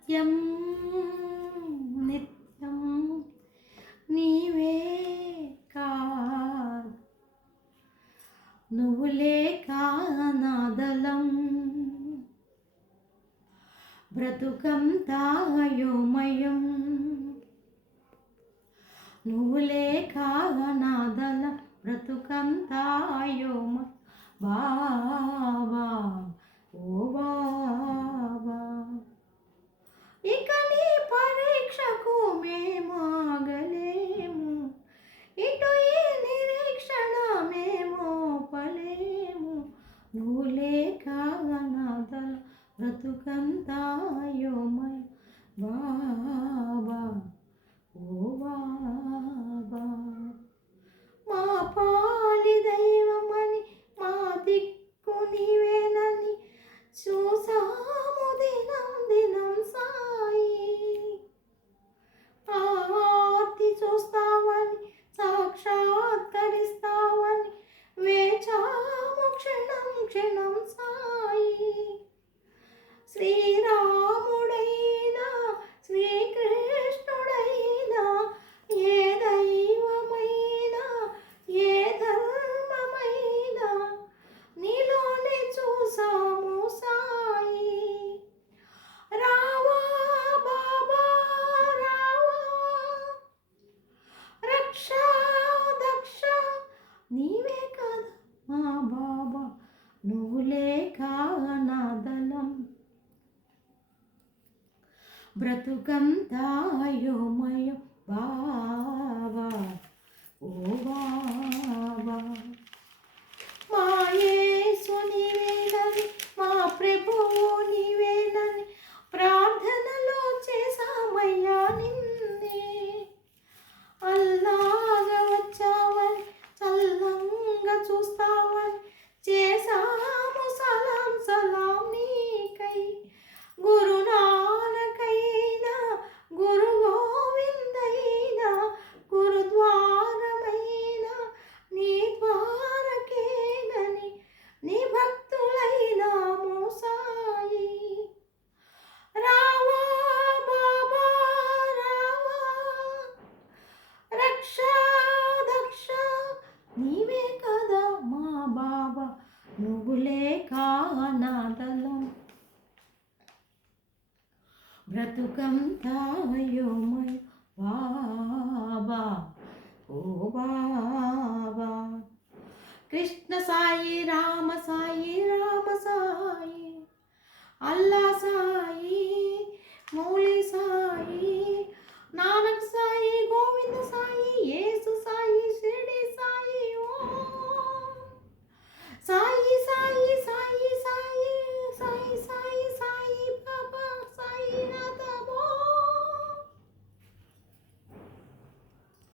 సత్యం నిత్యం నీవే కాదు, నువ్వు లేక నాదలం బ్రతుకంతా అయోమయం, నువ్వు లేక నాదలం బ్రతుకంతా అయోమయం. బాబా ఓ బాబా, ఇక నీ పరీక్షకు మేము ఆగలేము, ఇటు ఈ నిరీక్షణ మేము పలేము. నువ్వు లేక నాదల బ్రతుకంతా అయోమయం. బాబా ఓ బాబా, మా పాలి దైవమని మా దిక్కు నీవేనని చూసాము దినం దినం సాయి. ఆర్తి చూస్తావని సాక్షాత్కరిస్తావని వేచాము క్షణం క్షణం సాయి. శ్రీరాముడైనా శ్రీకృష్ణుడైనా ఏ దైవమైనా ఏ ధర్మమైనా నీలోనే చూసాము సాయి. రావా బాబా రావా, రక్ష దక్ష నీవే కదా మా బాబా, నువ్వు లేక నాదలం బ్రతుకంతా అయోమయం. బాబా ఓ బాబా, మా యేసు నీవేనని మా ప్రభువు నీవేనని ప్రార్థనలో చేసామయ్యా నిన్నే. అల్లాగా వచ్చావని చల్లంగా చూస్తావని చేసాము సలాం సలాం నీకై. గురునానకైనా గురు గోవిందైనా గురుద్వారమైనా నీ ద్వారకేనని నీ భక్తులైనాము సాయి. రావా బాబా రావా, రక్ష దక్ష నీవే కదా మా బాబా, నువ్వు లేక నాదలం బ్రతుకంతా అయోమయం. బాబా ఓ బాబా, కృష్ణ సాయి రామ సాయి రామ సాయి, అల్లా